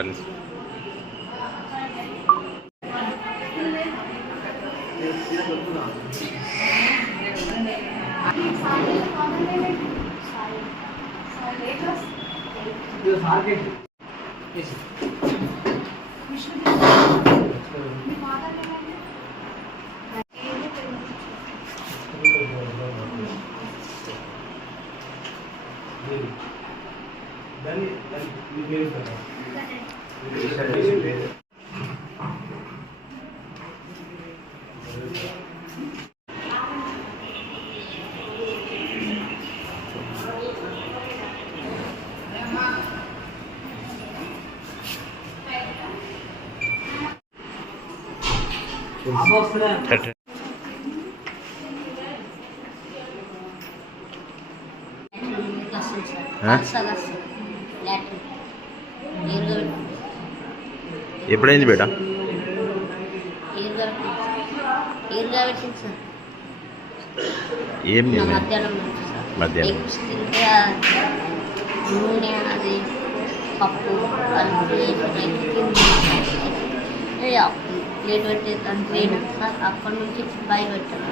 సర్పంచ్ ఎప్పుడైంది బేటా? ఏం మధ్యాహ్నం నూనె అది పప్పు కలిపి ప్లేట్ పెట్టేది ప్లేట్ సార్. అక్కడి నుంచి బయ పెట్టాను.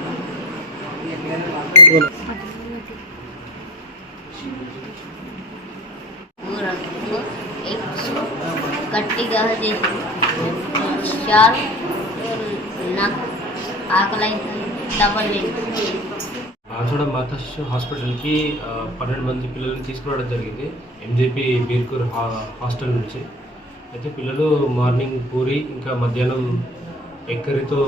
గట్టిగా చేసి చారు నాకు ఆకలి డబల్ ఆచూడ మాతాశిశు హాస్పిటల్కి 12 మంది పిల్లల్ని తీసుకురావడం జరిగింది ఎంజేపీ బీర్కూర్ హాస్టల్ నుంచి. అయితే పిల్లలు మార్నింగ్ పూరి ఇంకా మధ్యాహ్నం ఎగ్ కర్రీతో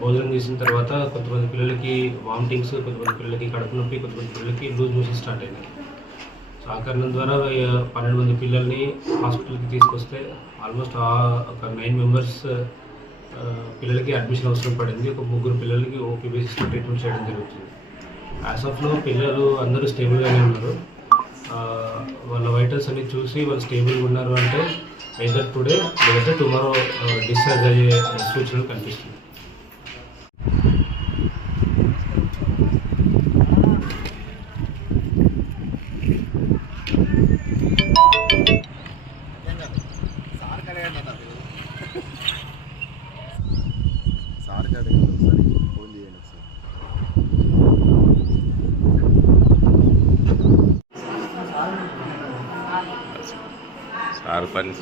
భోజనం చేసిన తర్వాత కొంతమంది పిల్లలకి వామిటింగ్స్, కొంతమంది పిల్లలకి కడుపు నొప్పి, కొంతమంది పిల్లలకి లూజ్ మోషన్ స్టార్ట్ అయింది. సో ఆ కారణం ద్వారా 12 మంది పిల్లల్ని హాస్పిటల్కి తీసుకొస్తే ఆల్మోస్ట్ ఒక 9 మెంబర్స్ పిల్లలకి అడ్మిషన్ అవసరం పడింది. ఒక 3 పిల్లలకి ఓపీ బేసిస్లో ట్రీట్మెంట్ చేయడం జరుగుతుంది. యాజ్ ఆఫ్లో పిల్లలు అందరూ స్టేబుల్గానే ఉన్నారు. వాళ్ళ వైటల్స్ అన్ని చూసి వాళ్ళు స్టేబుల్గా ఉన్నారు అంటే ఎయిదర్ టుడే లేదా టుమారో డిశ్చార్జ్ అయ్యే సూచనలు కనిపిస్తుంది. సర్పంచ్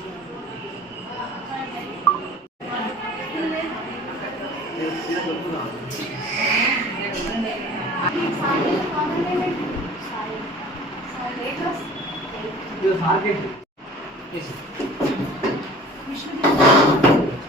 సార్